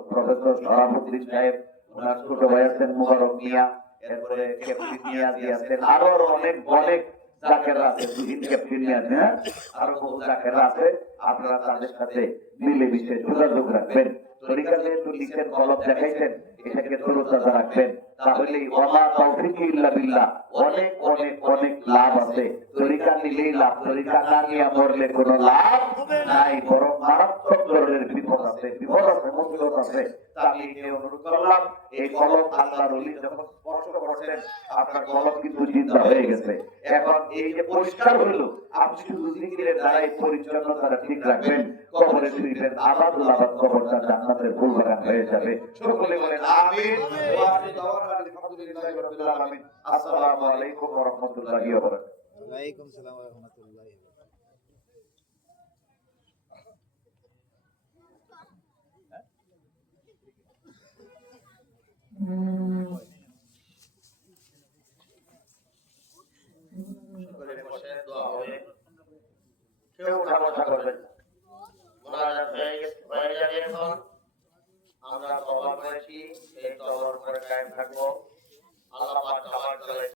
শরাফুদ্দিন সাহেব, ওনার ছোট ভাই আছেন মুবারক মিয়া, এরপরে ক্যাপ্টেন মিয়াজি আছেন, আরো অনেক অনেক জাকেররা আছে, দুদিন ক্যাপ্টেন মিয়াজি, হ্যাঁ, আরো বহু জাকেররা আছে। আপনারা তাদের সাথে মিলেমিশে যোগাযোগ রাখবেন। তরিকা যেহেতু লিখেন কলম দেখাইছেন এটাকে তরুতাজা রাখবেন, তাহলেই ওমা তৌফিক ইল্লা বিল্লাহ অনেক অনেক অনেক লাভ আছে। তরিকা নিলেই লাভ, তরিকা না নিয়ে মরলে কোনো লাভ নাই, বরং মারাত্মক ধরনের বিপদ আছে, বিপদ আছে, মুসিবত আছে। আমি এই অনুরোধ করলাম, এই কলম আল্লাহর ওলি যখন স্পর্শ করছেন আপনার কলম কিন্তু জিন্দা হয়ে গেছে। এখন এই যে পরিষ্কার হলো, আপনি শুধু জিকিরের দ্বারাই পরিচ্ছন্নতা ঠিক রাখবেন, কবরে শরীফের আবাদুল আবাদ কবরটা জান্নাতের ফুল বাগান হয়ে যাবে। সকলে বলেন আমিন। আসসালামু আলাইকুম ওয়া রাহমাতুল্লাহি ওয়া বারাকাতুহু। ওয়ালাইকুম সালাম ওয়া রাহমাতুল্লাহি ওয়া কেউ উঠা বসা করবেন।